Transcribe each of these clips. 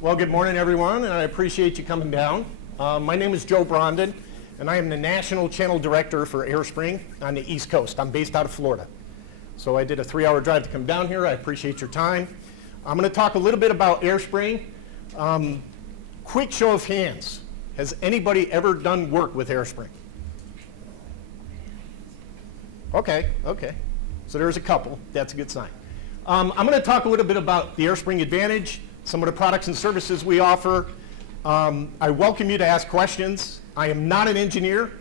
Well, good morning, everyone, and I appreciate you coming down. My name is Joe Brondon, and I am the National Channel Director for AireSpring on the East Coast. I'm based out of Florida. So I did a 3-hour drive to come down here. I appreciate your time. I'm going to talk a little bit about AireSpring. Quick show of hands. Has anybody ever done work with AireSpring? Okay. So there's a couple. That's a good sign. I'm going to talk a little bit about the AireSpring Advantage, some of the products and services we offer. I welcome you to ask questions. I am not an engineer.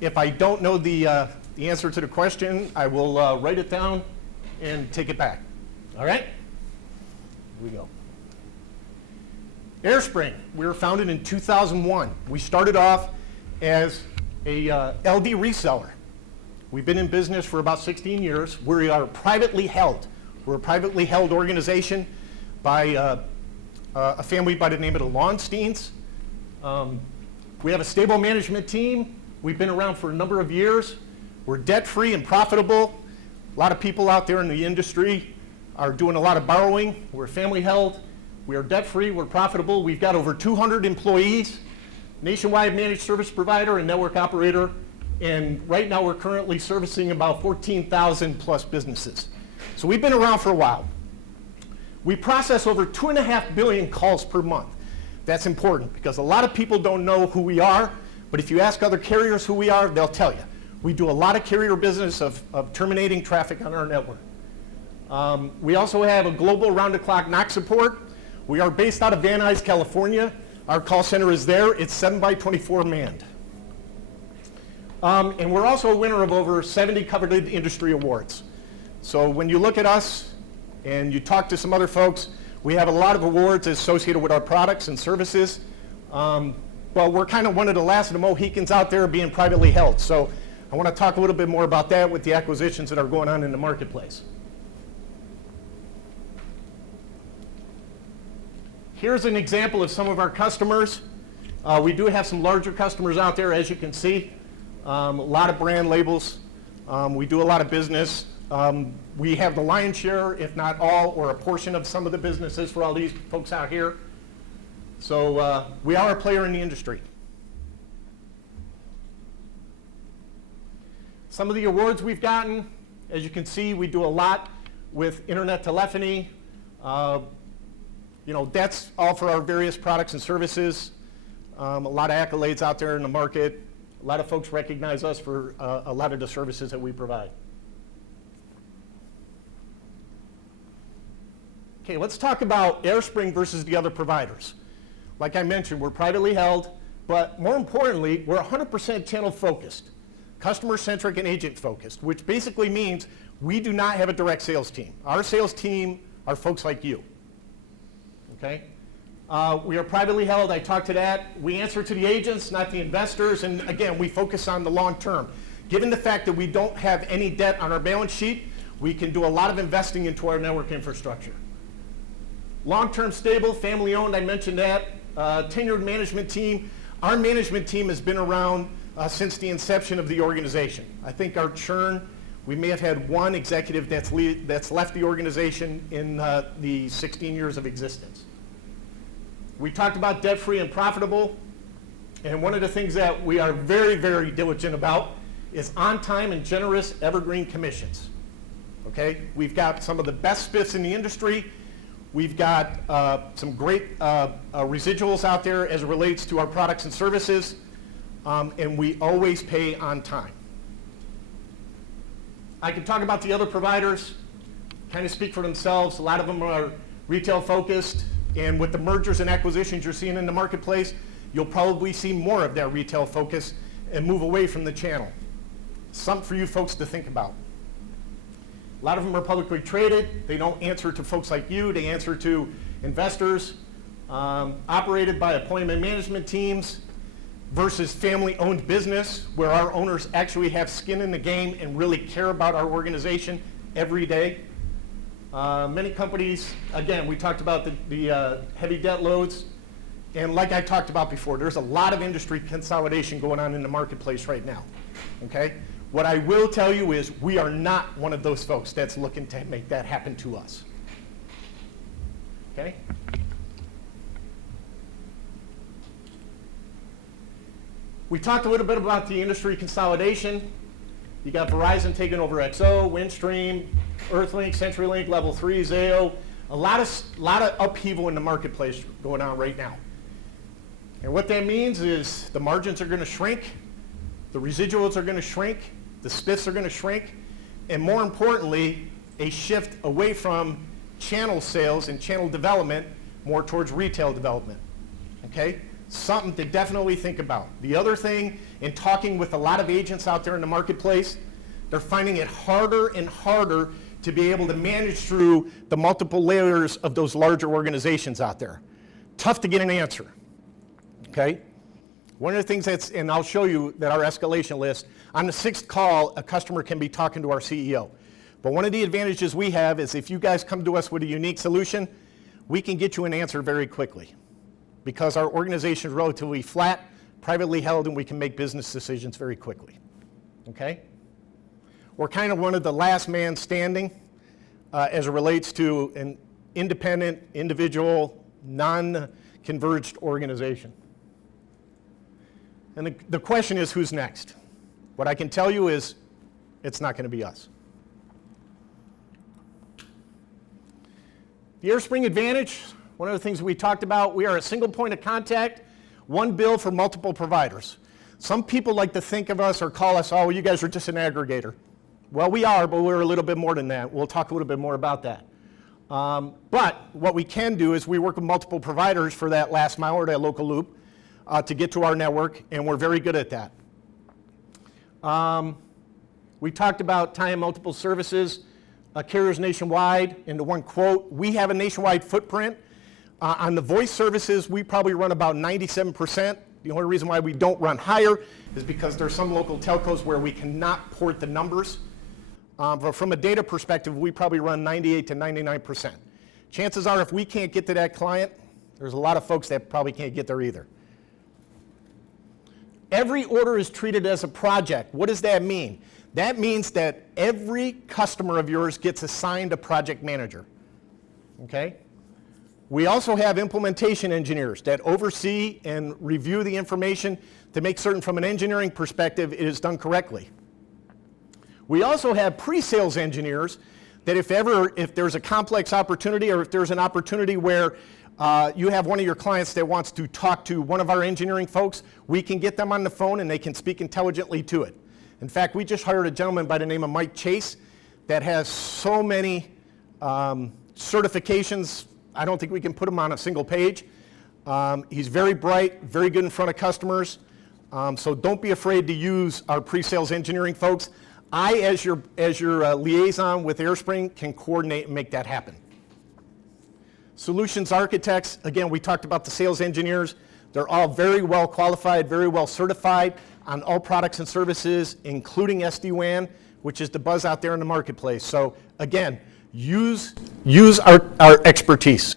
If I don't know the answer to the question, I will write it down and take it back. All right? Here we go. AireSpring, we were founded in 2001. We started off as a LD reseller. We've been in business for about 16 years. We are privately held. We're a privately held organization by a family by the name of the Launsteins. We have a stable management team. We've been around for a number of years. We're debt-free and profitable. A lot of people out there in the industry are doing a lot of borrowing. We're family held. We are debt-free. We're profitable. We've got over 200 employees, nationwide managed service provider and network operator. And right now we're currently servicing about 14,000 plus businesses. So we've been around for a while. We process over 2.5 billion calls per month. That's important because a lot of people don't know who we are, but if you ask other carriers who we are, they'll tell you. We do a lot of carrier business of terminating traffic on our network. We also have a global round-the-clock NOC support. We are based out of Van Nuys, California. Our call center is there. It's 7x24 manned. And we're also a winner of over 70 coveted industry awards. So when you look at us and you talk to some other folks, we have a lot of awards associated with our products and services. Well, we're kind of one of the last of the Mohicans out there being privately held. So I want to talk a little bit more about that with the acquisitions that are going on in the marketplace. Here's an example of some of our customers. We do have some larger customers out there, as you can see. A lot of brand labels. We do a lot of business. We have the lion's share, if not all, or a portion of some of the businesses for all these folks out here. So we are a player in the industry. Some of the awards we've gotten, as you can see, we do a lot with internet telephony. That's all for our various products and services. A lot of accolades out there in the market. A lot of folks recognize us for a lot of the services that we provide. Okay, let's talk about AireSpring versus the other providers. Like I mentioned, we're privately held, but more importantly, we're 100% channel focused, customer centric and agent focused, which basically means we do not have a direct sales team. Our sales team are folks like you. Okay? We are privately held. I talked to that. We answer to the agents, not the investors, and again, we focus on the long term. Given the fact that we don't have any debt on our balance sheet, we can do a lot of investing into our network infrastructure. Long-term stable, family-owned, I mentioned that. Tenured management team. Our management team has been around since the inception of the organization. I think our churn, we may have had one executive that's left the organization in the 16 years of existence. We talked about debt-free and profitable, and one of the things that we are very, very diligent about is on-time and generous evergreen commissions. Okay? We've got some of the best spiffs in the industry. We've got some great residuals out there as it relates to our products and services, and we always pay on time. I can talk about the other providers, kind of speak for themselves. A lot of them are retail focused, and with the mergers and acquisitions you're seeing in the marketplace, you'll probably see more of that retail focus and move away from the channel. Something for you folks to think about. A lot of them are publicly traded. They don't answer to folks like you. They answer to investors, operated by appointment management teams versus family-owned business where our owners actually have skin in the game and really care about our organization every day. Many companies, again, we talked about the heavy debt loads. And like I talked about before, there's a lot of industry consolidation going on in the marketplace right now. Okay? What I will tell you is we are not one of those folks that's looking to make that happen to us. Okay? We talked a little bit about the industry consolidation. You got Verizon taking over XO, Windstream, Earthlink, CenturyLink, Level 3, Zayo. A lot of upheaval in the marketplace going on right now. And what that means is the margins are going to shrink, the residuals are going to shrink, the spiffs are going to shrink, and more importantly, a shift away from channel sales and channel development more towards retail development. Okay? Something to definitely think about. The other thing, in talking with a lot of agents out there in the marketplace, they're finding it harder and harder to be able to manage through the multiple layers of those larger organizations out there. Tough to get an answer. Okay? One of the things that's, and I'll show you that our escalation list, on the 6th call, a customer can be talking to our CEO. But one of the advantages we have is if you guys come to us with a unique solution, we can get you an answer very quickly because our organization is relatively flat, privately held, and we can make business decisions very quickly. Okay? We're kind of one of the last man standing as it relates to an independent, individual, non-converged organization. And the question is, who's next? What I can tell you is, it's not going to be us. The AireSpring advantage, one of the things we talked about, we are a single point of contact, one bill for multiple providers. Some people like to think of us or call us, oh, you guys are just an aggregator. Well, we are, but we're a little bit more than that. We'll talk a little bit more about that. But what we can do is we work with multiple providers for that last mile or that local loop to get to our network, and we're very good at that. We talked about tying multiple services, carriers nationwide into one quote. We have a nationwide footprint. On the voice services, we probably run about 97%. The only reason why we don't run higher is because there's some local telcos where we cannot port the numbers. But from a data perspective, we probably run 98 to 99%. Chances are if we can't get to that client, there's a lot of folks that probably can't get there either. Every order is treated as a project. What does that mean? That means that every customer of yours gets assigned a project manager. Okay? We also have implementation engineers that oversee and review the information to make certain from an engineering perspective it is done correctly. We also have pre-sales engineers that if there's a complex opportunity or if there's an opportunity where you have one of your clients that wants to talk to one of our engineering folks, we can get them on the phone and they can speak intelligently to it. In fact, we just hired a gentleman by the name of Mike Chase that has so many certifications, I don't think we can put him on a single page. He's very bright, very good in front of customers, so don't be afraid to use our pre-sales engineering folks. I, as your liaison with AireSpring, can coordinate and make that happen. Solutions architects, again, we talked about the sales engineers. They're all very well qualified, very well certified on all products and services, including SD-WAN, which is the buzz out there in the marketplace. So again, use our expertise.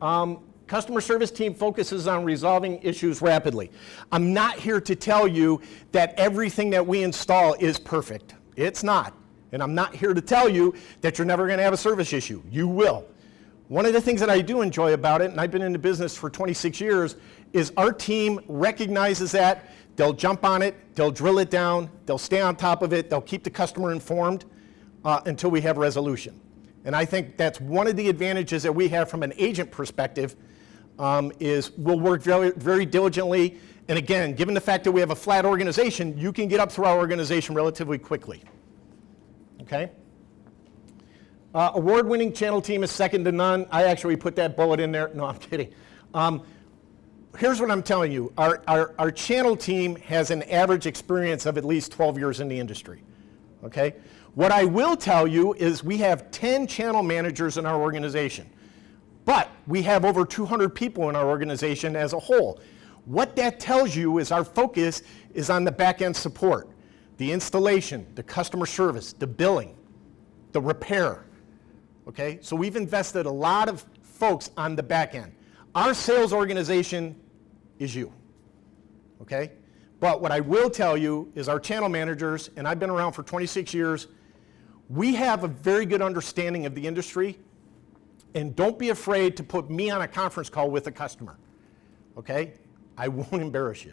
Customer service team focuses on resolving issues rapidly. I'm not here to tell you that everything that we install is perfect. It's not. And I'm not here to tell you that you're never going to have a service issue. You will. One of the things that I do enjoy about it, and I've been in the business for 26 years, is our team recognizes that. They'll jump on it, they'll drill it down, they'll stay on top of it, they'll keep the customer informed until we have resolution. And I think that's one of the advantages that we have from an agent perspective is we'll work very, very diligently. And again, given the fact that we have a flat organization, you can get up through our organization relatively quickly. Okay? Award-winning channel team is second to none. I actually put that bullet in there. No, I'm kidding. Here's what I'm telling you. Our channel team has an average experience of at least 12 years in the industry. Okay? What I will tell you is we have 10 channel managers in our organization. But we have over 200 people in our organization as a whole. What that tells you is our focus is on the back-end support, the installation, the customer service, the billing, the repair. Okay? So we've invested a lot of folks on the back end. Our sales organization is you. Okay? But what I will tell you is our channel managers, and I've been around for 26 years, we have a very good understanding of the industry, and don't be afraid to put me on a conference call with a customer. Okay? I won't embarrass you.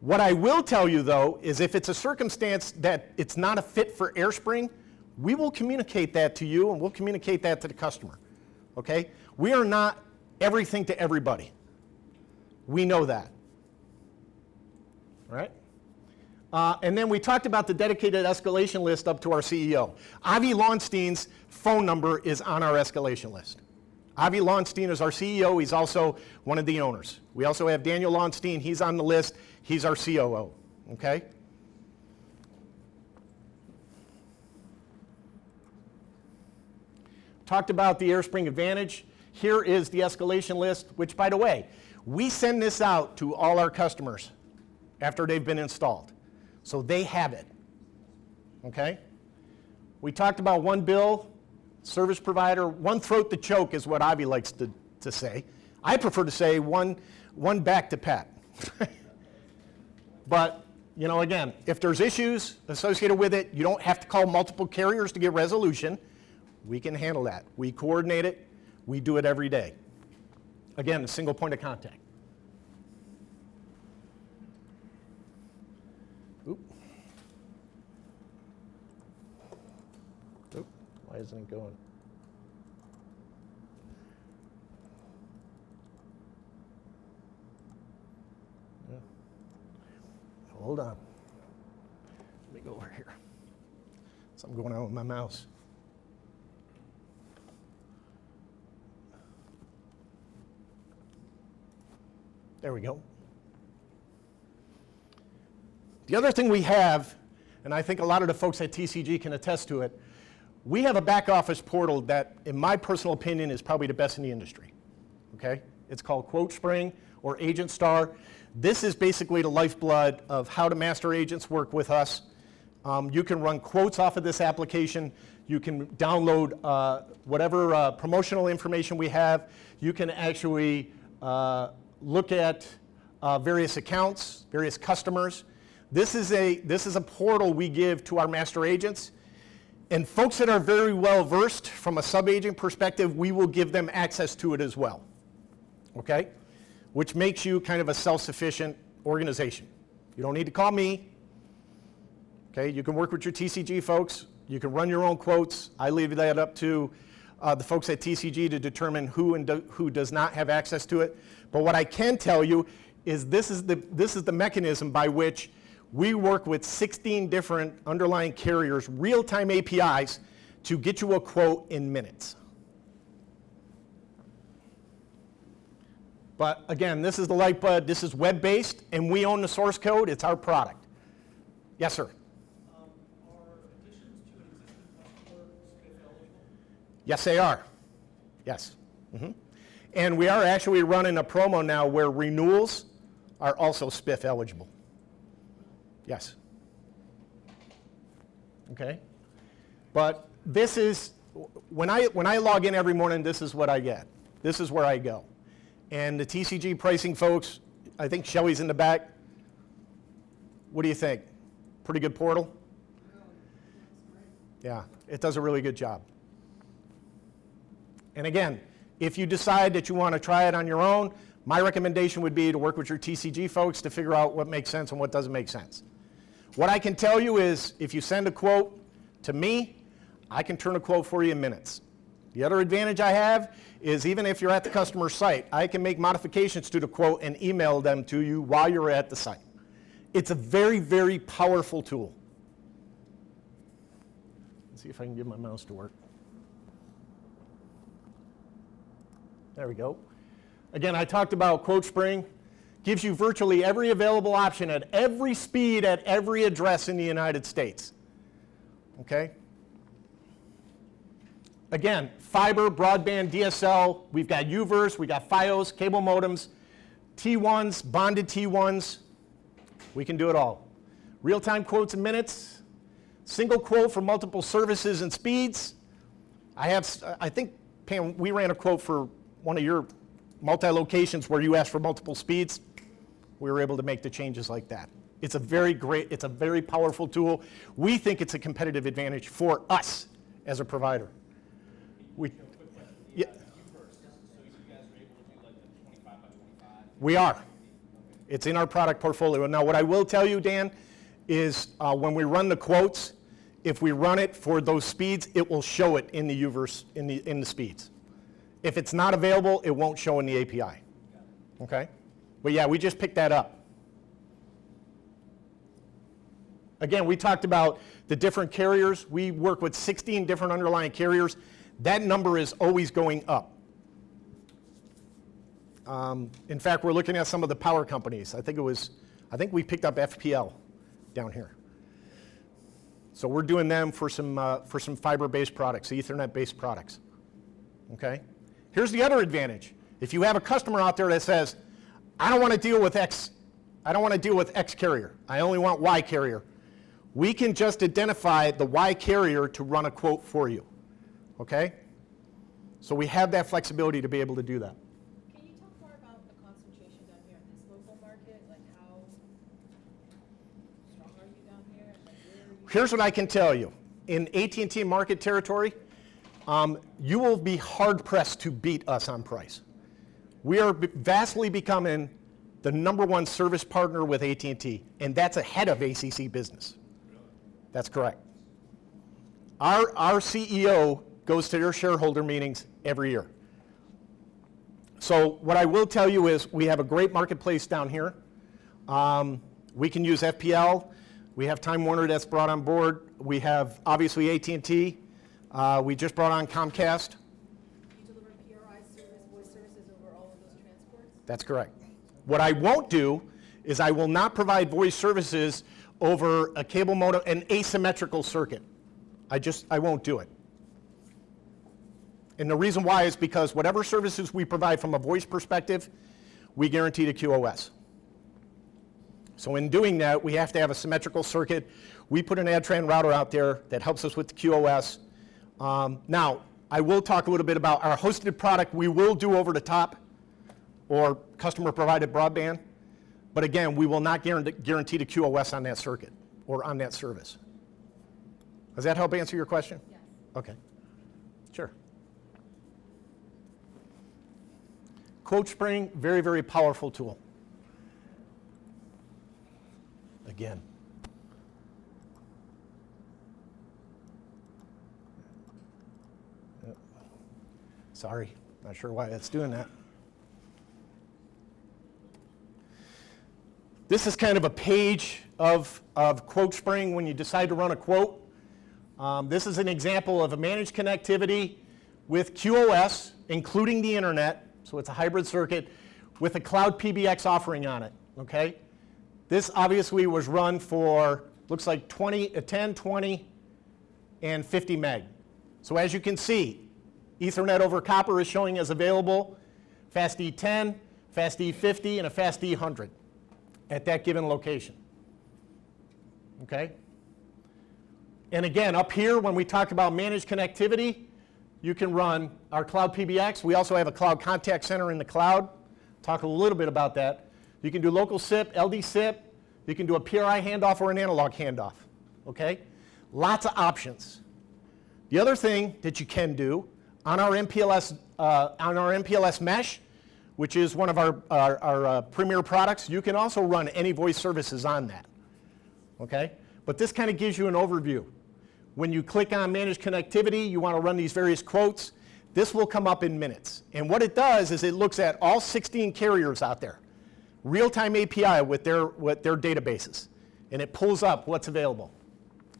What I will tell you, though, is if it's a circumstance that it's not a fit for AireSpring, we will communicate that to you, and we'll communicate that to the customer, okay? We are not everything to everybody. We know that, all right? And then we talked about the dedicated escalation list up to our CEO. Avi Launstein's phone number is on our escalation list. Avi Launstein is our CEO. He's also one of the owners. We also have Daniel Launstein. He's on the list. He's our COO, okay? Talked about the AireSpring Advantage. Here is the escalation list, which, by the way, we send this out to all our customers after they've been installed. So they have it, okay? We talked about one bill, service provider, one throat to choke is what Avi likes to say. I prefer to say one back to pat. But, you know, again, if there's issues associated with it, you don't have to call multiple carriers to get resolution. We can handle that. We coordinate it. We do it every day. Again, a single point of contact. Oop. Oop. Why isn't it going? Yeah. Hold on. Let me go over here. Something going on with my mouse. There we go. The other thing we have, and I think a lot of the folks at TCG can attest to it, we have a back office portal that, in my personal opinion, is probably the best in the industry, okay? It's called QuoteSpring or Agent Star. This is basically the lifeblood of how the master agents work with us. You can run quotes off of this application. You can download whatever promotional information we have. You can actually look at various accounts, various customers. This is a portal we give to our master agents. And folks that are very well versed from a sub-agent perspective, we will give them access to it as well, okay? Which makes you kind of a self-sufficient organization. You don't need to call me, okay? You can work with your TCG folks. You can run your own quotes. I leave that up to the folks at TCG to determine who who does not have access to it. But what I can tell you is this is the mechanism by which we work with 16 different underlying carriers, real-time APIs, to get you a quote in minutes. But again, this is the lifeblood. This is web-based, and we own the source code. It's our product. Yes, sir. Yes, they are. Yes. Mm-hmm. And we are actually running a promo now where renewals are also SPIF eligible. Yes. Okay. But this is, when I log in every morning, this is what I get. This is where I go. And the TCG pricing folks, I think Shelly's in the back. What do you think? Pretty good portal? Yeah, it does a really good job. And again, if you decide that you want to try it on your own, my recommendation would be to work with your TCG folks to figure out what makes sense and what doesn't make sense. What I can tell you is if you send a quote to me, I can turn a quote for you in minutes. The other advantage I have is even if you're at the customer site, I can make modifications to the quote and email them to you while you're at the site. It's a very, very powerful tool. Let's see if I can get my mouse to work. There we go. Again, I talked about QuoteSpring. Gives you virtually every available option at every speed at every address in the United States. Okay? Again, fiber, broadband, DSL. We've got UVerse, we've got Fios, cable modems, T1s, bonded T1s. We can do it all. Real-time quotes in minutes. Single quote for multiple services and speeds. I think, Pam, we ran a quote for one of your multi-locations where you asked for multiple speeds. We were able to make the changes like that. It's a very powerful tool. We think it's a competitive advantage for us as a provider. Yeah. We are. It's in our product portfolio. Now, what I will tell you, Dan, is when we run the quotes, if we run it for those speeds, it will show it in the UVerse, in the speeds. If it's not available, it won't show in the API. Okay? But yeah, we just picked that up. Again, we talked about the different carriers. We work with 16 different underlying carriers. That number is always going up. In fact, we're looking at some of the power companies. I think we picked up FPL down here. So we're doing them for some fiber-based products, Ethernet-based products. Okay? Here's the other advantage. If you have a customer out there that says, I don't want to deal with X carrier. I only want Y carrier. We can just identify the Y carrier to run a quote for you. Okay? So we have that flexibility to be able to do that. Can you talk more about the concentration down here in this local market? Like how strong are you down here? Like where are you? Here's what I can tell you. In AT&T market territory, you will be hard-pressed to beat us on price. We are vastly becoming the #1 service partner with AT&T, and that's ahead of ACC Business. That's correct. Our CEO goes to their shareholder meetings every year. So what I will tell you is we have a great marketplace down here. We can use FPL. We have Time Warner that's brought on board. We have obviously AT&T. We just brought on Comcast. You deliver PRI service, voice services over all of those transports? That's correct. What I won't do is I will not provide voice services over a cable modem, an asymmetrical circuit. I won't do it. And the reason why is because whatever services we provide from a voice perspective, we guarantee the QoS. So in doing that, we have to have a symmetrical circuit. We put an AdTran router out there that helps us with the QoS. Now, I will talk a little bit about our hosted product. We will do over the top or customer-provided broadband. But again, we will not guarantee the QoS on that circuit or on that service. Does that help answer your question? Yes. Okay. Sure. QuoteSpring, very, very powerful tool. Again. Sorry, not sure why it's doing that. This is kind of a page of QuoteSpring when you decide to run a quote. This is an example of a managed connectivity with QoS, including the internet, so it's a hybrid circuit, with a cloud PBX offering on it, okay? This obviously was run for, looks like 10, 20, and 50 meg. So as you can see, Ethernet over copper is showing as available, fast E10, fast E50, and a fast E100 at that given location, okay? And again, up here, when we talk about managed connectivity, you can run our cloud PBX. We also have a cloud contact center in the cloud. Talk a little bit about that. You can do local SIP, LD SIP. You can do a PRI handoff or an analog handoff, okay? Lots of options. The other thing that you can do on our Mpls Mesh, which is one of our premier products, you can also run any voice services on that, okay? But this kind of gives you an overview. When you click on Manage Connectivity, you want to run these various quotes, this will come up in minutes. And what it does is it looks at all 16 carriers out there, real-time API with their databases, and it pulls up what's available.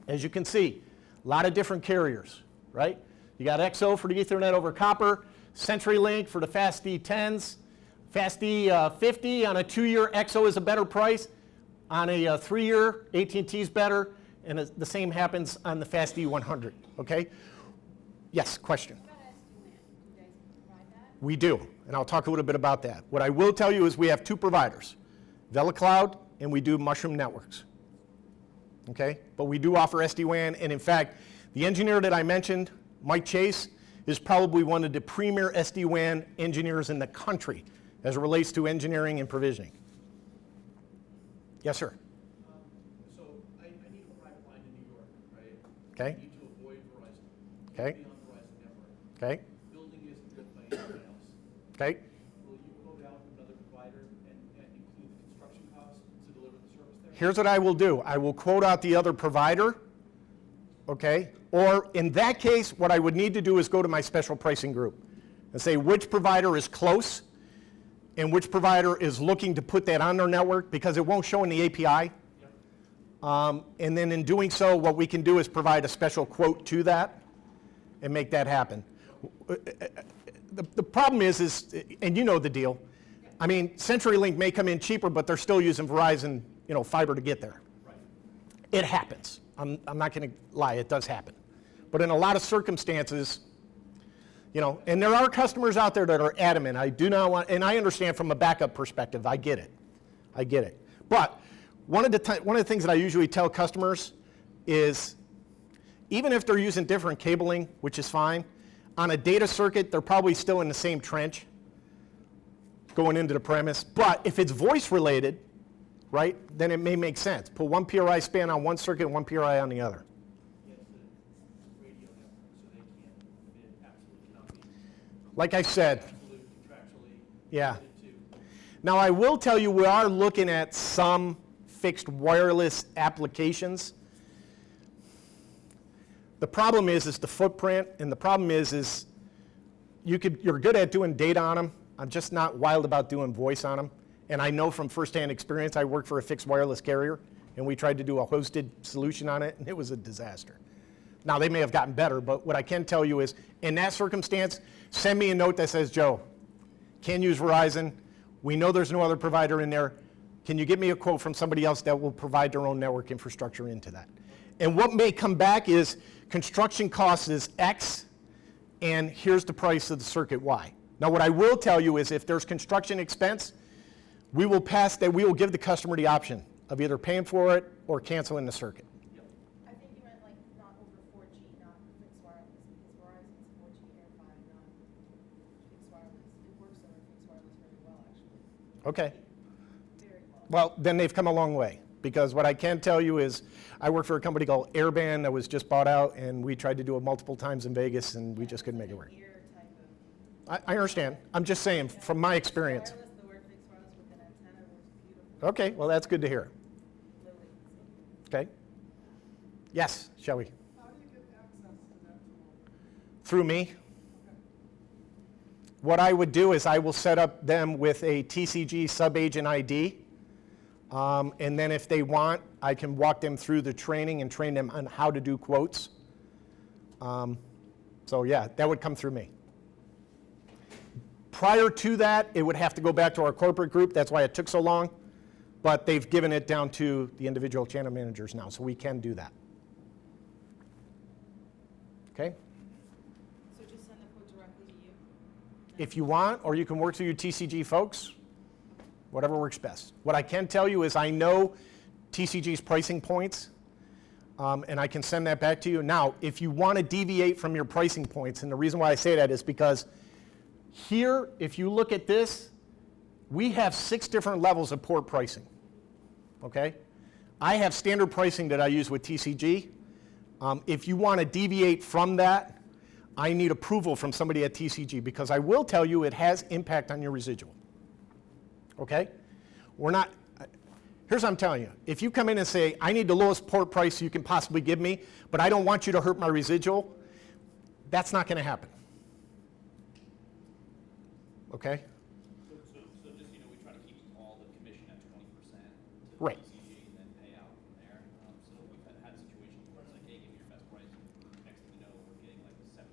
As you can see, a lot of different carriers, right? You got XO for the Ethernet over copper, CenturyLink for the fast E10s, fast E50 on a 2-year XO is a better price. On a 3-year, AT&T is better, and the same happens on the fast E100, okay? Yes, question? What about SD-WAN? Do you guys provide that? We do, and I'll talk a little bit about that. What I will tell you is we have 2 providers, VelaCloud and we do Mushroom Networks, okay? But we do offer SD-WAN, and in fact, the engineer that I mentioned, Mike Chase, is probably one of the premier SD-WAN engineers in the country as it relates to engineering and provisioning. Yes, sir. So I need a private line in New York, right? Okay. I need to avoid Verizon. Okay. Be on Verizon network. Okay. Building isn't built by anyone else. Okay. Will you quote out another provider and include the construction Here's what I will do. I will quote out the other provider, okay? Or in that case, what I would need to do is go to my special pricing group and say which provider is close and which provider is looking to put that on their network, because it won't show in the API. And then in doing so, what we can do is provide a special quote to that and make that happen. The problem is, and you know the deal, I mean, CenturyLink may come in cheaper, but they're still using Verizon, fiber to get there. Right. It happens. I'm not going to lie, it does happen. But in a lot of circumstances, and there are customers out there that are adamant. I do not want, and I understand from a backup perspective, I get it. But one of the things that I usually tell customers is, even if they're using different cabling, which is fine, on a data circuit, they're probably still in the same trench going into the premise. But if it's voice related, right, then it may make sense. Put one PRI span on one circuit and one PRI on the other. Yeah, it's the radio network, so they absolutely cannot be Like I said, absolute contractually yeah. committed to. Now I will tell you, we are looking at some fixed wireless applications. The problem is the footprint, and the problem is you're good at doing data on them. I'm just not wild about doing voice on them. And I know from firsthand experience, I worked for a fixed wireless carrier, and we tried to do a hosted solution on it, and it was a disaster. Now, they may have gotten better, but what I can tell you is, in that circumstance, send me a note that says, Joe, can't use Verizon. We know there's no other provider in there. Can you get me a quote from somebody else that will provide their own network infrastructure into that? And what may come back is construction cost is X, and here's the price of the circuit Y. Now, what I will tell you is, if there's construction expense, we will give the customer the option of either paying for it or canceling the circuit. I think you meant like not over 4G, not fixed wireless, because Verizon's 4G AirFi, not fixed wireless. It works over fixed wireless very well, actually. Okay. Very well. Well, then they've come a long way, because what I can tell you is, I work for a company called Airband that was just bought out, and we tried to do it multiple times in Vegas, and we just couldn't make it work. Ear type of. I understand. I'm just saying, from my experience. Wireless, the word fixed wireless with an antenna works beautiful. Okay, well, that's good to hear. Low latency. Okay? Yes, shall we? How do you get access to that tool? Through me. What I would do is I will set up them with a TCG subagent ID, and then if they want, I can walk them through the training and train them on how to do quotes. So yeah, that would come through me. Prior to that, it would have to go back to our corporate group. That's why it took so long. But they've given it down to the individual channel managers now, so we can do that. Okay? So just send the quote directly to you? If you want, or you can work through your TCG folks, whatever works best. What I can tell you is I know TCG's pricing points, and I can send that back to you. Now, if you want to deviate from your pricing points, and the reason why I say that is because here, if you look at this, we have 6 different levels of port pricing, okay? I have standard pricing that I use with TCG. If you want to deviate from that, I need approval from somebody at TCG, because I will tell you it has impact on your residual, okay? Here's what I'm telling you. If you come in and say, I need the lowest port price you can possibly give me, but I don't want you to hurt my residual, that's not going to happen. Okay? So just, we try to keep all the commission at 20% to Right. TCG and then pay out from there. So we've had situations where it's like, hey, give me your best price. Next thing you know, we're getting like 7%.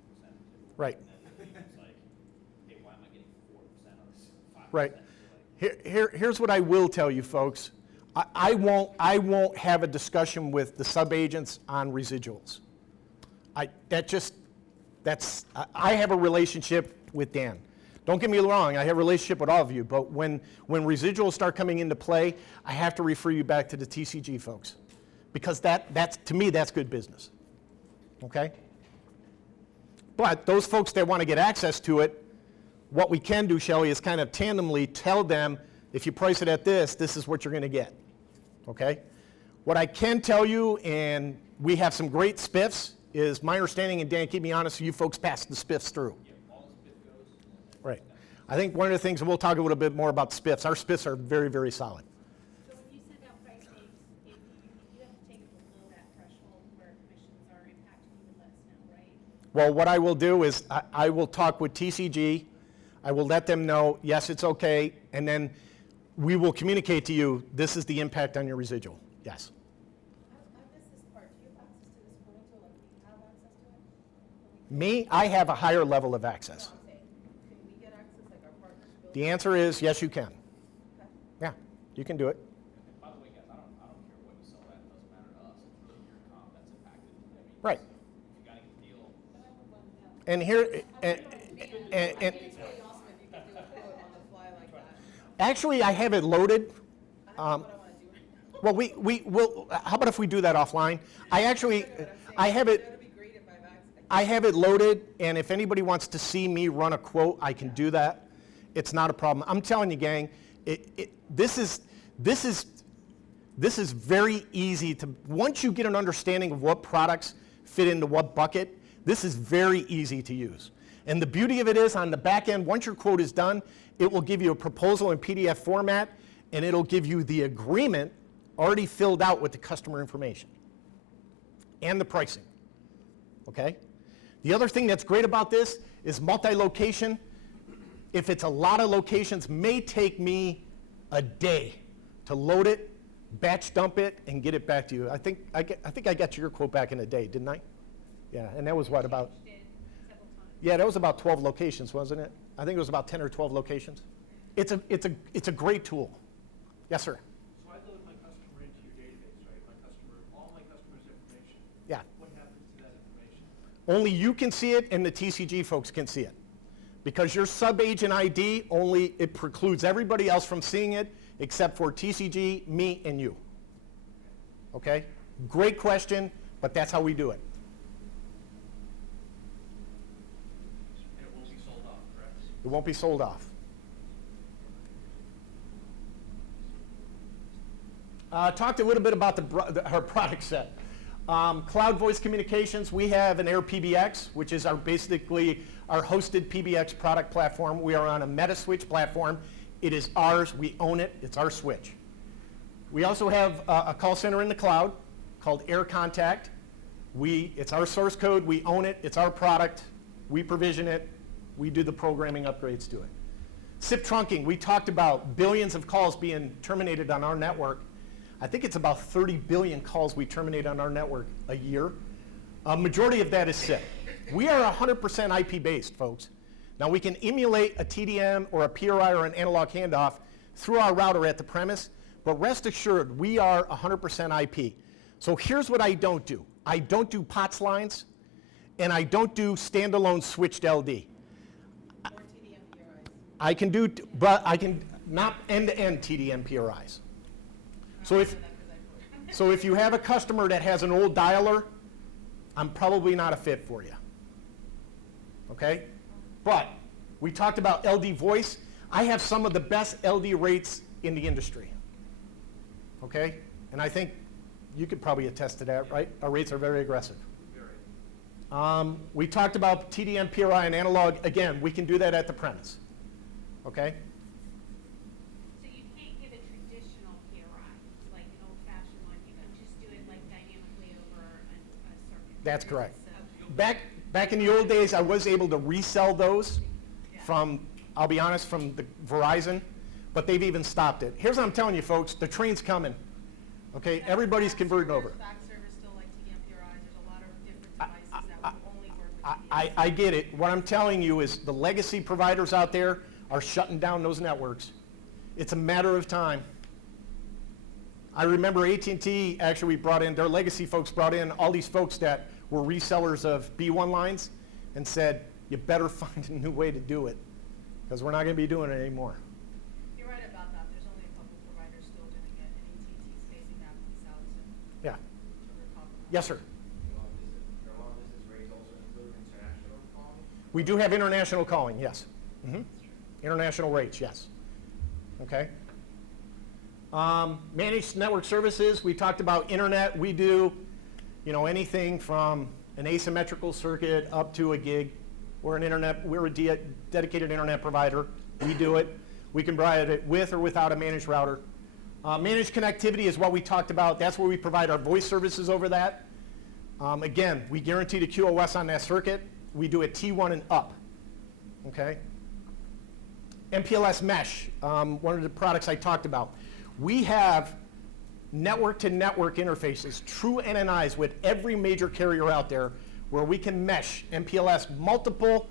Right. And then it's like, hey, why am I getting 4% on this 5%? Right. You're like, Here's what I will tell you, folks. I won't have a discussion with the subagents on residuals. I have a relationship with Dan. Don't get me wrong, I have a relationship with all of you, but when residuals start coming into play, I have to refer you back to the TCG folks, because that's to me, that's good business. Okay? But those folks that want to get access to it, what we can do, Shelley, is kind of tandemly tell them, if you price it at this, this is what you're going to get. Okay? What I can tell you, and we have some great spiffs, is my understanding, and Dan, keep me honest, you folks pass the spiffs through. Right. I think one of the things, and we'll talk a little bit more about spiffs, our spiffs are very, very solid. So when you send out price dates, Well, what I will do is I will talk with TCG. I will let them know, yes, it's okay, and then we will communicate to you, this is the impact on your residual. Yes. I missed this part. Do you have access to this portal? Like, we have access to it? Me, I have a higher level of access. No, I'm saying, can we get access, like our partners build? The answer is yes, you can. Okay. Yeah, you can do it. And by the way, guys, I don't care what you sell at, it doesn't matter to us, it's really your comp that's impacted. I mean, Right. if you got a good deal, And here, and, It's really awesome if you can do a quote on the fly like that. actually, I have it loaded. I don't know what I want to do. Well, we will. How about if we do that offline? I actually, I have it. That'd be great if I've access. I have it loaded, and if anybody wants to see me run a quote, I can do that. It's not a problem. I'm telling you, gang, this is very easy to, once you get an understanding of what products fit into what bucket, this is very easy to use. And the beauty of it is, on the back end, once your quote is done, it will give you a proposal in PDF format, and it'll give you the agreement already filled out with the customer information and the pricing. Okay? The other thing that's great about this is multi-location. If it's a lot of locations, may take me a day to load it, batch dump it, and get it back to you. I think I got your quote back in a day, didn't I? Yeah, and that was what, about? Yeah, that was about 12 locations, wasn't it? I think it was about 10 or 12 locations. It's a great tool. Yes, sir. So I load my customer into your database, right? All my customers' information. Yeah. What happens to that information? Only you can see it, and the TCG folks can see it. Because your sub-agent ID, it precludes everybody else from seeing it except for TCG, me, and you. Okay? Great question, but that's how we do it. and it won't be sold off, correct? It won't be sold off. Talked a little bit about our product set. Cloud voice communications, we have an AirPBX, which is basically our hosted PBX product platform. We are on a Metaswitch platform. It is ours. We own it. It's our switch. We also have a call center in the cloud called AirContact. It's our source code. We own it. It's our product. We provision it. We do the programming upgrades to it. SIP trunking, we talked about billions of calls being terminated on our network. I think it's about 30 billion calls we terminate on our network a year. A majority of that is SIP. We are 100% IP based, folks. Now we can emulate a TDM or a PRI or an analog handoff through our router at the premise, but rest assured, we are 100% IP. So here's what I don't do. I don't do POTS lines, and I don't do standalone switched LD. Or TDM PRIs. I can do, but I can not end-to-end TDM PRIs. So if you have a customer that has an old dialer, I'm probably not a fit for you. Okay? But we talked about LD voice. I have some of the best LD rates in the industry. Okay? And I think you could probably attest to that, right? Our rates are very aggressive. We talked about TDM, PRI, and analog. Again, we can do that at the premise. Okay? So you can't give a traditional PRI, like an old-fashioned one. You can just do it like dynamically over a circuit. That's correct. So- Back in the old days, I was able to resell those from, I'll be honest, from the Verizon, but they've even stopped it. Here's what I'm telling you, folks, the train's coming. Okay, everybody's converting over. Fax servers still like TDM PRIs. There's a lot of different devices that will only work with TDM. I get it. What I'm telling you is the legacy providers out there are shutting down those networks. It's a matter of time. I remember AT&T actually brought in, their legacy folks brought in all these folks that were resellers of B1 lines and said, you better find a new way to do it because we're not going to be doing it anymore. You're right about that. There's only a couple providers still doing it, and AT&T's phasing that piece out soon. Yeah. So we're talking about Yes, sir. Your long distance rates also include international calling? We do have international calling, yes. International rates, yes. Okay. Managed network services, we talked about internet. We do, anything from an asymmetrical circuit up to a gig. We're a dedicated internet provider. We do it. We can provide it with or without a managed router. Managed connectivity is what we talked about. That's where we provide our voice services over that. Again, we guarantee the QoS on that circuit. we do it T1 and up, okay? Mpls Mesh, one of the products I talked about. We have network-to-network interfaces, true NNIs with every major carrier out there where we can mesh MPLS, multiple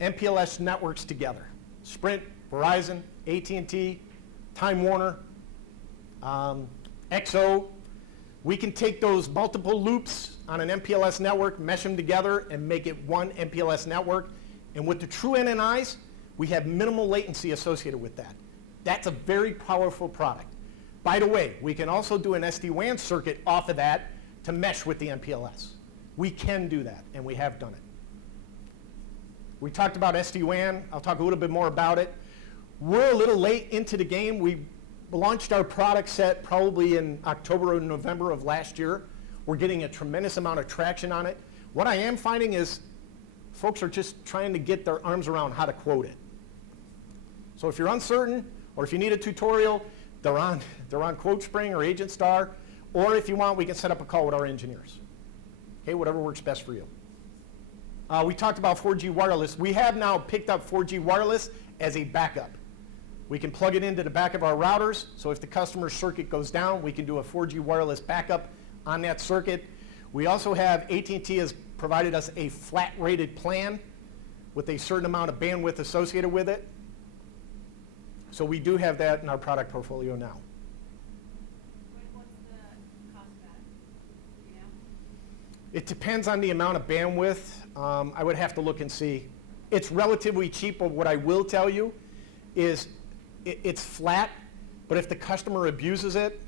MPLS networks together. Sprint, Verizon, AT&T, Time Warner, XO. We can take those multiple loops on an MPLS network, mesh them together, and make it one MPLS network. And with the true NNIs, we have minimal latency associated with that. That's a very powerful product. By the way, we can also do an SD-WAN circuit off of that to mesh with the MPLS. We can do that, and we have done it. We talked about SD-WAN. I'll talk a little bit more about it. We're a little late into the game. We launched our product set probably in October or November of last year. We're getting a tremendous amount of traction on it. What I am finding is folks are just trying to get their arms around how to quote it. So if you're uncertain, or if you need a tutorial, they're on QuoteSpring or AgentStar, or if you want, we can set up a call with our engineers. Okay, whatever works best for you. We talked about 4G wireless. We have now picked up 4G wireless as a backup. We can plug it into the back of our routers, so if the customer's circuit goes down, we can do a 4G wireless backup on that circuit. We also have, AT&T has provided us a flat-rated plan with a certain amount of bandwidth associated with it. So we do have that in our product portfolio now. What's the cost of that? You know? It depends on the amount of bandwidth. I would have to look and see. It's relatively cheap, but what I will tell you is it's flat, but if the customer abuses it,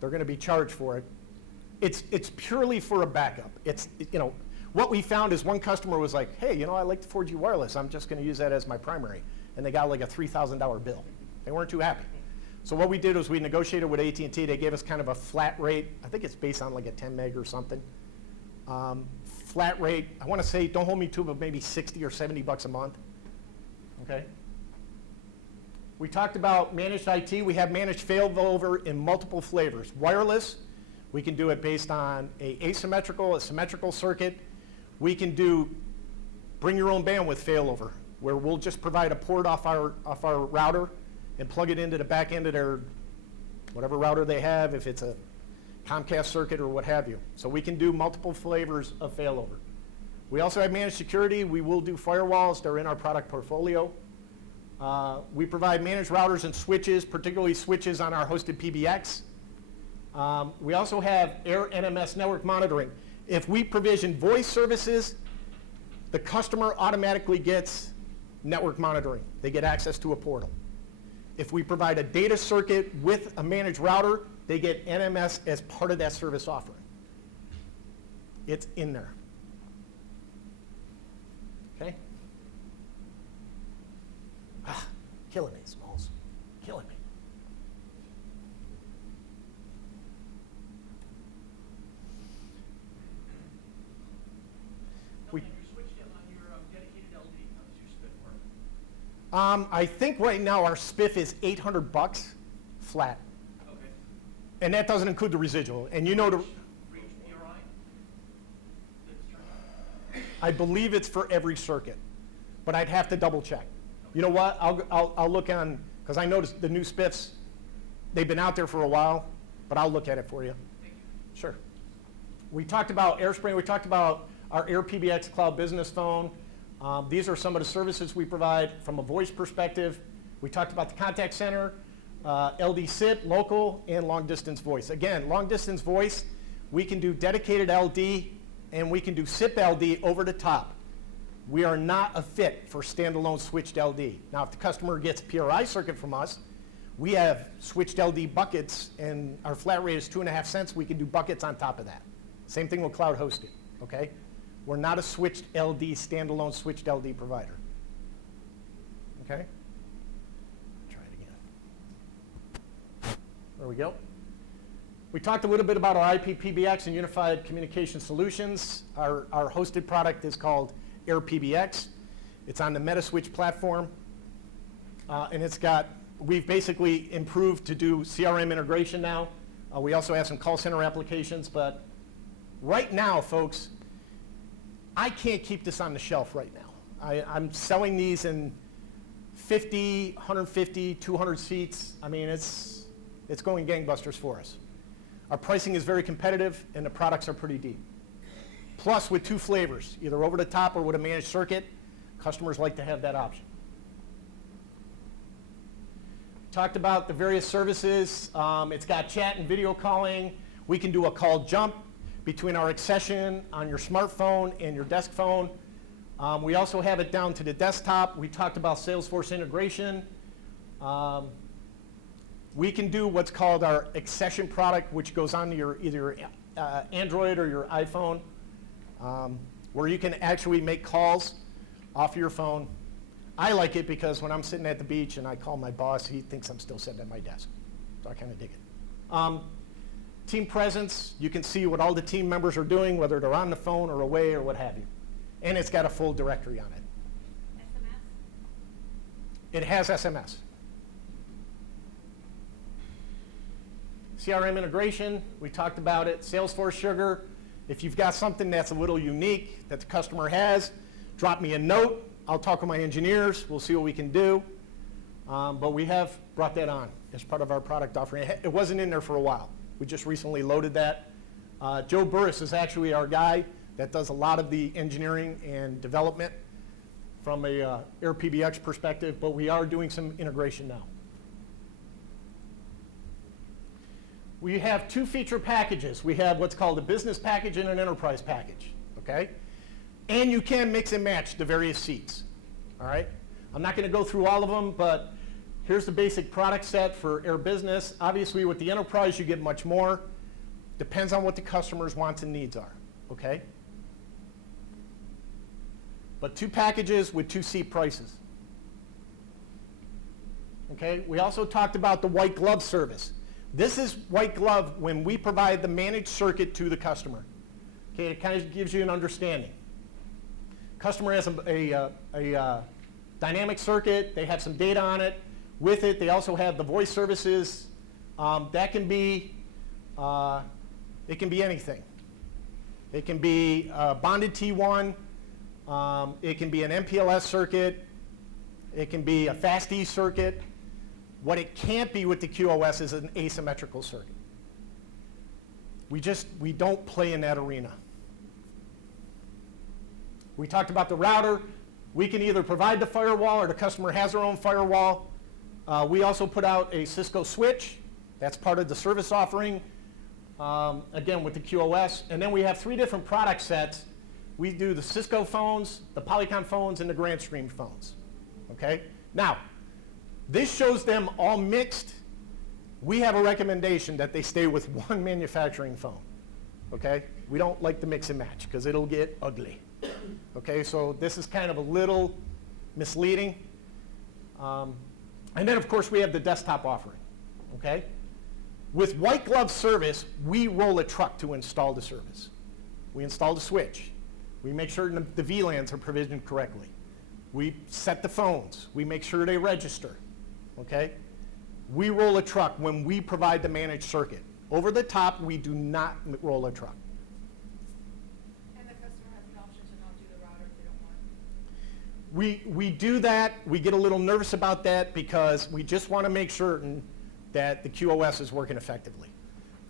they're going to be charged for it. It's purely for a backup. What we found is one customer was like, hey, I like the 4G wireless. I'm just going to use that as my primary. And they got like a $3,000 bill. They weren't too happy. So what we did was we negotiated with AT&T. They gave us kind of a flat rate. I think it's based on like a 10 meg or something. Flat rate, I want to say, don't hold me to it, but maybe 60 or 70 bucks a month. Okay. We talked about managed IT. We have managed failover in multiple flavors. Wireless, we can do it based on a asymmetrical, a symmetrical circuit. We can do bring your own bandwidth failover, where we'll just provide a port off our router and plug it into the back end of their whatever router they have, if it's a Comcast circuit or what have you. So we can do multiple flavors of failover. We also have managed security. We will do firewalls. They're in our product portfolio. We provide managed routers and switches, particularly switches on our hosted PBX. We also have Air NMS network monitoring. If we provision voice services, the customer automatically gets network monitoring. They get access to a portal. If we provide a data circuit with a managed router, they get NMS as part of that service offering. It's in there. Okay? Killing me, Smalls. Killing me. You switched it on your dedicated LD. How does your SPIF work? I think right now our spiff is $800 flat. Okay. And that doesn't include the residual. And you know, For each PRI that's turned on? I believe it's for every circuit, but I'd have to double check. You know what? I'll look on, because I noticed the new spiffs, they've been out there for a while, but I'll look at it for you. Thank you. Sure. We talked about AireSpring. We talked about our AirPBX Cloud Business Phone. These are some of the services we provide from a voice perspective. We talked about the contact center, LD SIP, local, and long distance voice. Again, long distance voice, we can do dedicated LD and we can do SIP LD over the top. We are not a fit for standalone switched LD. Now, if the customer gets a PRI circuit from us, we have switched LD buckets, and our flat rate is 2.5 cents. We can do buckets on top of that. Same thing with cloud hosting, okay? We're not a switched LD, standalone switched LD provider. Okay? Try it again. There we go. We talked a little bit about our IP PBX and Unified Communication Solutions. Our hosted product is called AirPBX. It's on the Metaswitch platform. And we've basically improved to do CRM integration now. We also have some call center applications, but right now, folks, I can't keep this on the shelf right now. I'm selling these in 50, 150, 200 seats. I mean, it's going gangbusters for us. Our pricing is very competitive, and the products are pretty deep. Plus, with 2 flavors, either over the top or with a managed circuit, customers like to have that option. Talked about the various services. It's got chat and video calling. We can do a call jump between our accession on your smartphone and your desk phone. We also have it down to the desktop. We talked about Salesforce integration. We can do what's called our accession product, which goes onto your either Android or your iPhone, where you can actually make calls off your phone. I like it because when I'm sitting at the beach and I call my boss, he thinks I'm still sitting at my desk. So I kind of dig it. Team presence, you can see what all the team members are doing, whether they're on the phone or away or what have you. And it's got a full directory on it. SMS? It has SMS. CRM integration, we talked about it. Salesforce Sugar, if you've got something that's a little unique that the customer has, drop me a note. I'll talk with my engineers. We'll see what we can do. But we have brought that on as part of our product offering. It wasn't in there for a while. We just recently loaded that. Joe Burris is actually our guy that does a lot of the engineering and development from a AirePBX perspective, but we are doing some integration now. We have 2 feature packages. We have what's called a business package and an enterprise package, okay? And you can mix and match the various seats, all right? I'm not going to go through all of them, but here's the basic product set for Air Business. Obviously, with the enterprise, you get much more. Depends on what the customer's wants and needs are, okay? But 2 packages with 2 seat prices. Okay, we also talked about the white glove service. This is white glove when we provide the managed circuit to the customer. Okay, it kind of gives you an understanding. Customer has a dynamic circuit. They have some data on it. With it, they also have the voice services. That can be, it can be anything. It can be bonded T1. It can be an Mpls circuit. It can be a fast E circuit. What it can't be with the QoS is an asymmetrical circuit. We don't play in that arena. We talked about the router. We can either provide the firewall or the customer has their own firewall. We also put out a Cisco switch. That's part of the service offering, again, with the QoS. And then we have 3 different product sets. We do the Cisco phones, the Polycom phones, and the GrandStream phones. Okay? Now, this shows them all mixed. We have a recommendation that they stay with 1 manufacturing phone. Okay? We don't like the mix and match because it'll get ugly. Okay, so this is kind of a little misleading. And then, of course, we have the desktop offering. Okay? With white glove service, we roll a truck to install the service. We install the switch. We make sure the VLANs are provisioned correctly. We set the phones. We make sure they register. Okay? We roll a truck when we provide the managed circuit. Over the top, we do not roll a truck. And the customer has the option to not do the router if they don't want. We do that. We get a little nervous about that because we just want to make certain that the QoS is working effectively.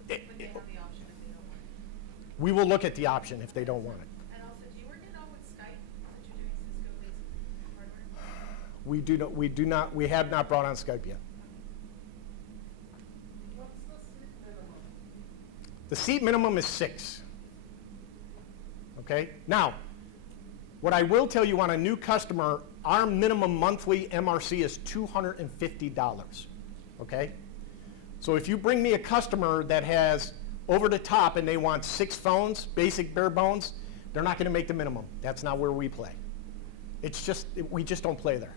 But they have the option if they don't want it. We will look at the option if they don't want it. And also, do you work at all with Skype since you're doing Cisco-based hardware? We have not brought on Skype yet. What's the seat minimum? The seat minimum is 6. Okay? Now, what I will tell you on a new customer, our minimum monthly MRC is $250. Okay? So if you bring me a customer that has over the top and they want 6 phones, basic bare bones, they're not going to make the minimum. That's not where we play. We just don't play there.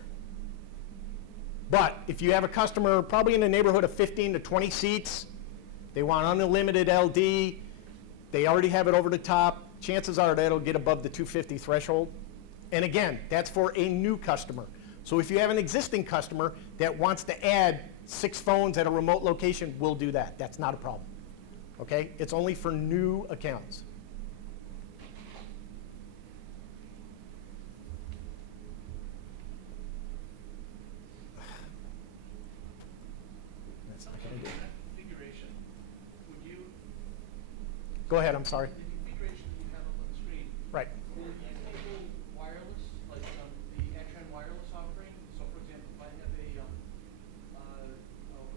But if you have a customer probably in the neighborhood of 15 to 20 seats, they want unlimited LD, they already have it over the top, chances are that'll get above the 250 threshold. And again, that's for a new customer. So if you have an existing customer that wants to add 6 phones at a remote location, we'll do that. That's not a problem. Okay? It's only for new accounts. That's not going to do it. That configuration, would you, Go ahead, I'm sorry. the configuration you have up on the screen, Right. will you enable wireless, like the Actron wireless offering? So for example, if I have a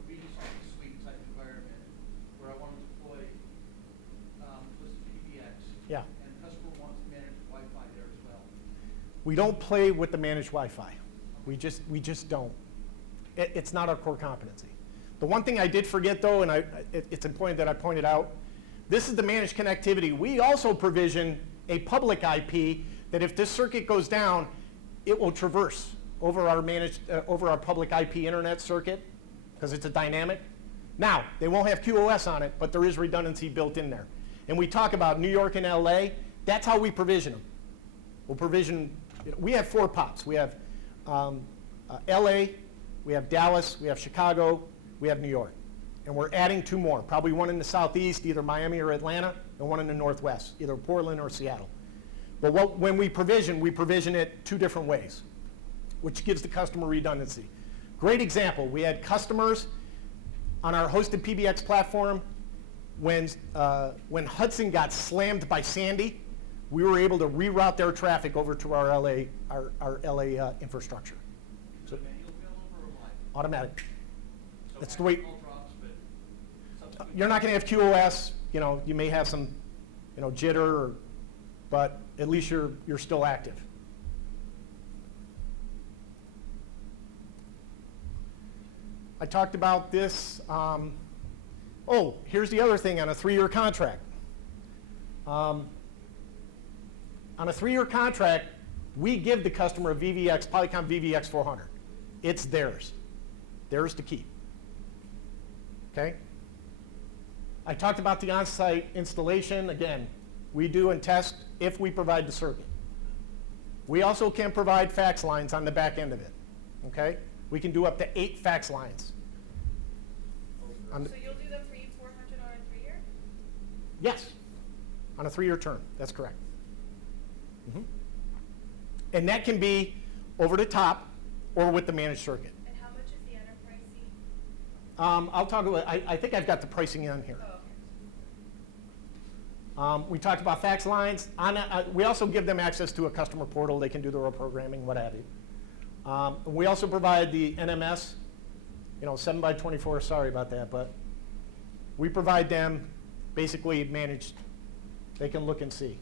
reading office suite type environment where I want to deploy this PBX, Yeah. and the customer wants to manage Wi-Fi there as well. We don't play with the managed Wi-Fi. We just don't. It's not our core competency. The one thing I did forget though, and it's important that I pointed out, this is the managed connectivity. We also provision a public IP that if this circuit goes down, it will traverse over our public IP internet circuit because it's a dynamic. Now, they won't have QoS on it, but there is redundancy built in there. And we talk about New York and LA, that's how we provision them. We'll provision, we have 4 POPs. We have LA, we have Dallas, we have Chicago, we have New York. And we're adding 2 more, probably one in the southeast, either Miami or Atlanta, and one in the northwest, either Portland or Seattle. But when we provision it 2 different ways, which gives the customer redundancy. Great example, we had customers on our hosted PBX platform when Hudson got slammed by Sandy, we were able to reroute their traffic over to our LA infrastructure. Is it manual failover or live? Automatic. So That's the way. all drops, but subsequent. You're not going to have QoS. You may have some, jitter, but at least you're still active. I talked about this. Here's the other thing on a 3-year contract. On a 3-year contract, we give the customer a Telecom VVX 400. It's theirs to keep. Okay? I talked about the on-site installation. Again, we do and test if we provide the circuit. We also can provide fax lines on the back end of it. Okay? We can do up to 8 fax lines. So you'll do the 400 on a 3-year? Yes, on a 3-year term. That's correct. Mhm. And that can be over the top or with the managed circuit. And how much is the enterprise seat? I'll talk about, I think I've got the pricing in here. Oh, okay. We talked about fax lines. We also give them access to a customer portal. They can do their own programming, what have you. We also provide the NMS, 7x24, sorry about that, but we provide them basically managed. They can look and see.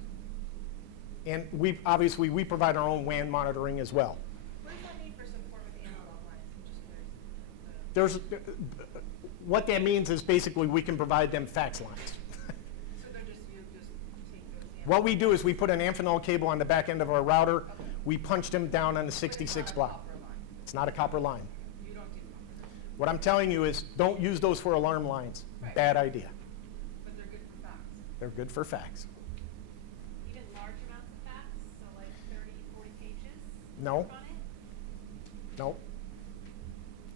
And obviously we provide our own WAN monitoring as well. What does that mean for support with the analog lines? I'm just curious. What that means is basically we can provide them fax lines. So you just take those. What we do is we put an Amphenol cable on the back end of our router. We punch them down on the 66 block. It's not a copper line. You don't do copper. What I'm telling you is don't use those for alarm lines. Right. Bad idea. But they're good for fax. They're good for fax. Even large amounts of fax, so like 30, 40 pages? No. On it? No.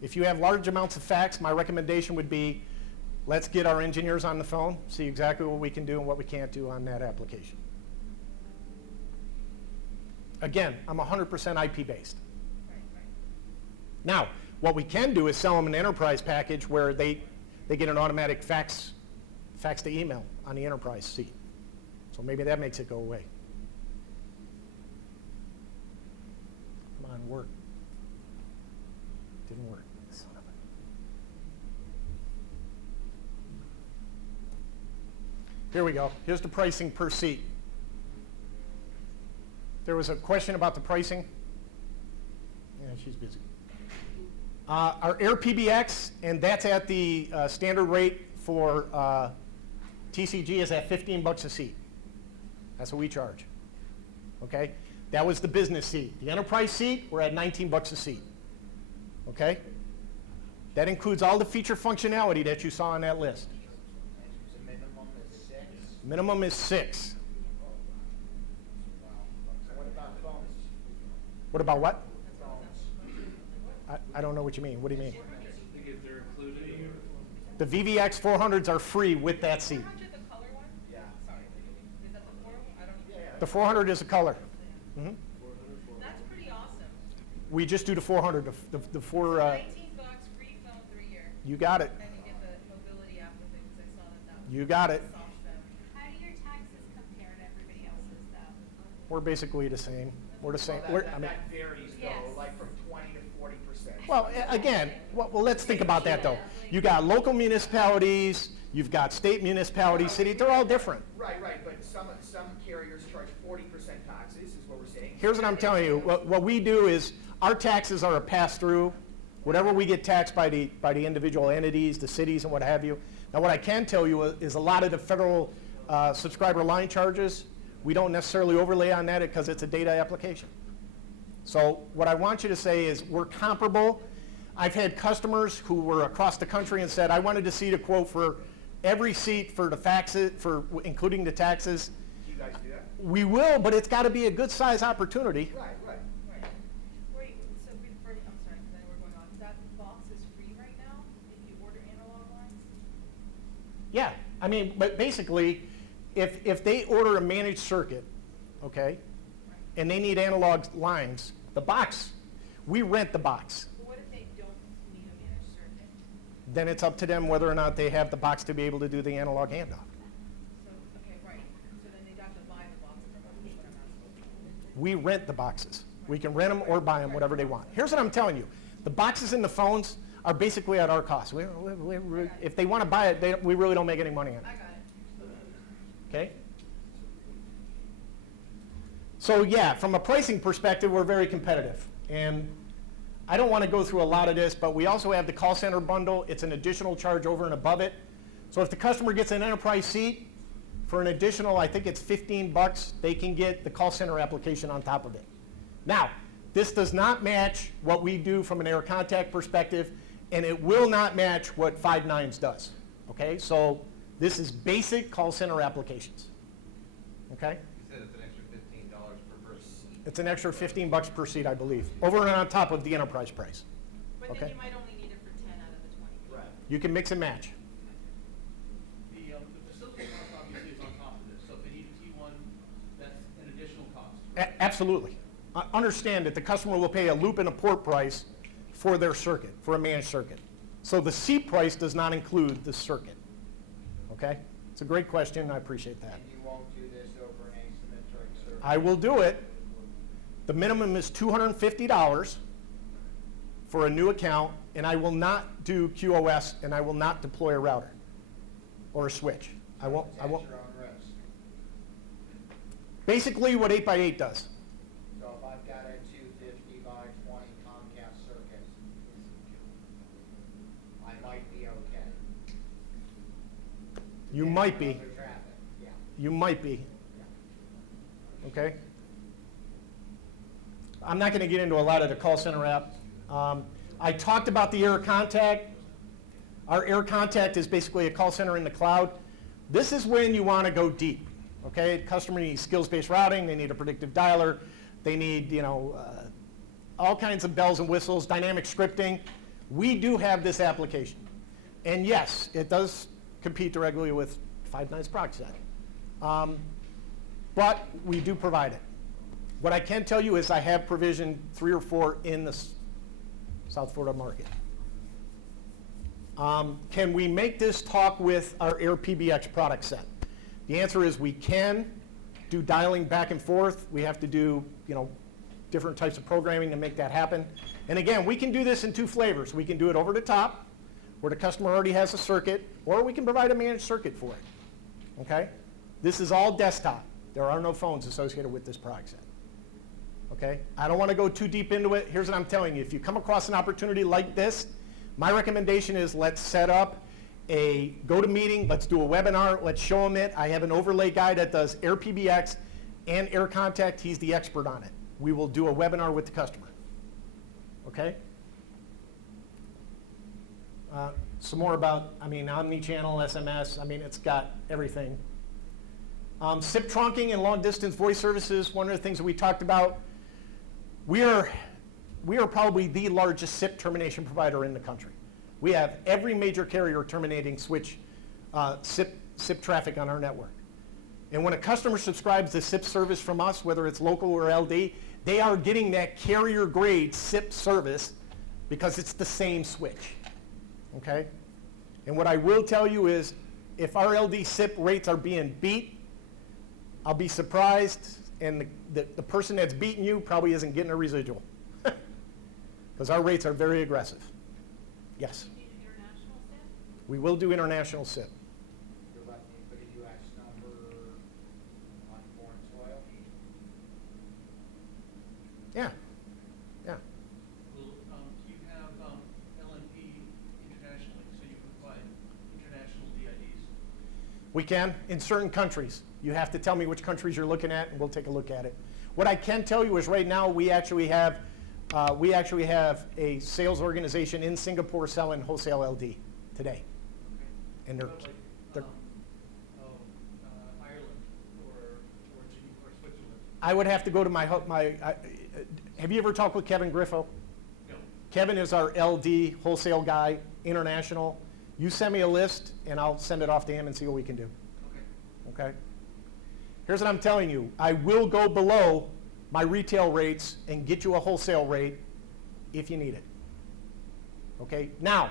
If you have large amounts of fax, my recommendation would be let's get our engineers on the phone, see exactly what we can do and what we can't do on that application. Again, I'm 100% IP based. Right. Now, what we can do is sell them an enterprise package where they get an automatic fax to email on the enterprise seat. So maybe that makes it go away. Come on, work. Didn't work. Son of a- Here we go. Here's the pricing per seat. There was a question about the pricing. Yeah, she's busy. Our Air PBX, and that's at the standard rate for TCG, is at $15 a seat. That's what we charge. Okay? That was the business seat. The enterprise seat, we're at $19 a seat. Okay? That includes all the feature functionality that you saw on that list. The minimum is 6. Minimum is 6. So what about phones? What about what? Phones. I don't know what you mean. What do you mean? I think if they're included. The VVX 400s are free with that seat. 400, the color one? Yeah. Sorry. Is that the 4? I don't even. Yeah. The 400 is a color. That's pretty awesome. We just do the 400. The 4. 19 bucks, free phone, 3-year. You got it. And You got it. How do your taxes compare to everybody else's though? We're basically the same. We're the same. Well, We're, I mean, that varies Yes. though, like from 20 to 40%. well, again, well, let's think about that though. You got local municipalities, you've got state municipalities, cities, they're all different. Right, but some carriers charge 40% taxes, is what we're saying. Here's what I'm telling you. What we do is our taxes are a pass-through. Whatever we get taxed by the individual entities, the cities and what have you. Now what I can tell you is a lot of the federal subscriber line charges, we don't necessarily overlay on that because it's a data application. So what I want you to say is we're comparable. I've had customers who were across the country and said, I wanted to see the quote for every seat for the faxes, including the taxes. Do you guys do that? We will, but it's got to be a good size opportunity. Right. Right. Wait, so before, I'm sorry, because I know we're going on. That box is free right now if you order analog lines? Yeah, I mean, but basically, if they order a managed circuit, okay, and they need analog lines, the box, we rent the box. But what if they don't need a managed circuit? Then it's up to them whether or not they have the box to be able to do the analog handoff. So, okay, right. So then they'd have to buy the box from us, is what I'm asking. We rent the boxes. We can rent them or buy them, whatever they want. Here's what I'm telling you. The boxes in the phones are basically at our cost. If they want to buy it, we really don't make any money on it. I got it. Okay? So yeah, from a pricing perspective, we're very competitive. And I don't want to go through a lot of this, but we also have the call center bundle. It's an additional charge over and above it. So if the customer gets an enterprise seat, for an additional, I think it's $15, they can get the call center application on top of it. Now, this does not match what we do from an AireContact perspective, and it will not match what 5.9s does. Okay, so this is basic call center applications. Okay? You said it's an extra $15 per seat. It's an extra $15 per seat, I believe, over and on top of the enterprise price. But Okay. then you might only need it for 10 out of the 20. Right. You can mix and match. The facility cost obviously is on top of this, so if they need a T1, that's an additional cost. Absolutely. Understand that the customer will pay a loop and a port price for their circuit, for a managed circuit. So the seat price does not include the circuit. Okay? It's a great question. I appreciate that. And you won't do this over an asymmetric circuit? I will do it. The minimum is $250 for a new account, and I will not do QoS, and I will not deploy a router or a switch. I won't. That's your own risk. Basically what 8x8 does. So if I've got a 250 by 20 Comcast circuit, I might be okay. You might be. Other traffic, yeah. You might be. Okay? I'm not going to get into a lot of the call center app. I talked about the AireContact. Our AireContact is basically a call center in the cloud. This is when you want to go deep. Okay? Customer needs skills-based routing. They need a predictive dialer. They need, all kinds of bells and whistles, dynamic scripting. We do have this application. And yes, it does compete directly with 5.9's proxy set. But we do provide it. What I can tell you is I have provisioned 3 or 4 in the South Florida market. Can we make this talk with our AirPBX product set? The answer is we can do dialing back and forth. We have to do, different types of programming to make that happen. And again, we can do this in 2 flavors. We can do it over the top, where the customer already has a circuit, or we can provide a managed circuit for it. Okay? This is all desktop. There are no phones associated with this product set. Okay? I don't want to go too deep into it. Here's what I'm telling you. If you come across an opportunity like this, my recommendation is let's set up a go-to-meeting. Let's do a webinar. Let's show them it. I have an overlay guy that does AirPBX and AireContact. He's the expert on it. We will do a webinar with the customer. Okay? Some more about, omni-channel, SMS. It's got everything. SIP trunking and long-distance voice services, one of the things that we talked about. We are probably the largest SIP termination provider in the country. We have every major carrier terminating switch SIP traffic on our network. And when a customer subscribes to SIP service from us, whether it's local or LD, they are getting that carrier-grade SIP service because it's the same switch. Okay? And what I will tell you is if our LD SIP rates are being beat, I'll be surprised, and the person that's beating you probably isn't getting a residual. Because our rates are very aggressive. Yes, Do you do international SIP? we will do international SIP. You're letting me put a US number on foreign soil? Yeah, yeah. Well, do you have LNP internationally, so you can provide international DIDs? We can, in certain countries. You have to tell me which countries you're looking at, and we'll take a look at it. What I can tell you is right now we actually have a sales organization in Singapore selling wholesale LD today. And What about like, Ireland or Switzerland? I would have to go to have you ever talked with Kevin Griffo? No. Kevin is our LD wholesale guy, international. You send me a list, and I'll send it off to him and see what we can do. Okay. Okay? Here's what I'm telling you. I will go below my retail rates and get you a wholesale rate if you need it. Okay? Now,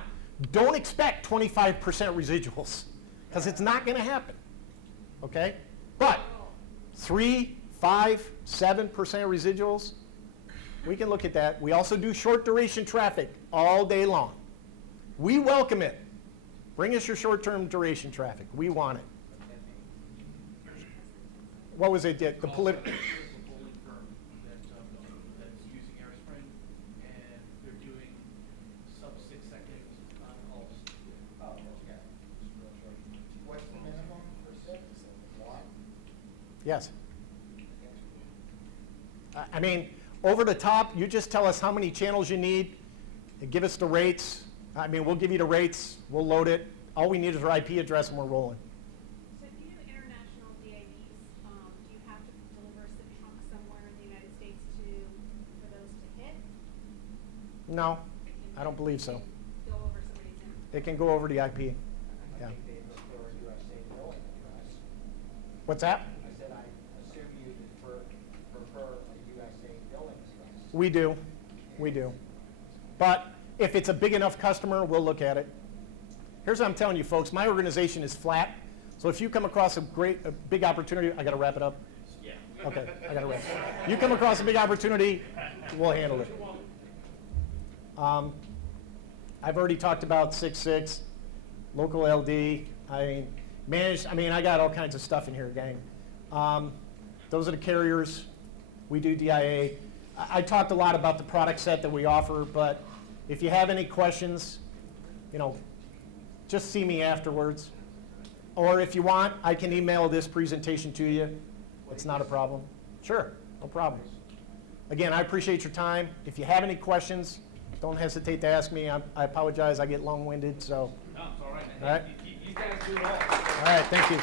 don't expect 25% residuals, because it's not going to happen. Okay? But 3, 5, 7% residuals, we can look at that. We also do short duration traffic all day long. We welcome it. Bring us your short-term duration traffic. We want it. What was it? The political. There's a polling firm that's using AireSpring, and they're doing sub-6-second calls. Oh, okay. What's the minimum for SIP? One? Yes. I mean, over the top, you just tell us how many channels you need and give us the rates. I mean, we'll give you the rates. We'll load it. All we need is our IP address, and we're rolling. So if you do international DIDs, do you have to deliver a SIP trunk somewhere in the United States for those to hit? No, It can I don't believe so. Go over somebody's internet. It can go over the IP. I Yeah. think they prefer a USA billing address. What's that? I said, I assume you prefer a USA billing address. We do. We do. But if it's a big enough customer, we'll look at it. Here's what I'm telling you, folks. My organization is flat. So if you come across a big opportunity, I got to wrap it up. Yeah. Okay, I got to wrap. You come across a big opportunity, we'll handle it. I've already talked about 6.6, local LD. I got all kinds of stuff in here, gang. Those are the carriers. We do DIA. I talked a lot about the product set that we offer, but if you have any questions, just see me afterwards. Or if you want, I can email this presentation to you. It's not a problem. Sure, no problem. Again, I appreciate your time. If you have any questions, don't hesitate to ask me. I apologize, I get long-winded, so. No, it's all right. All right. You guys do it all. All right, thank you.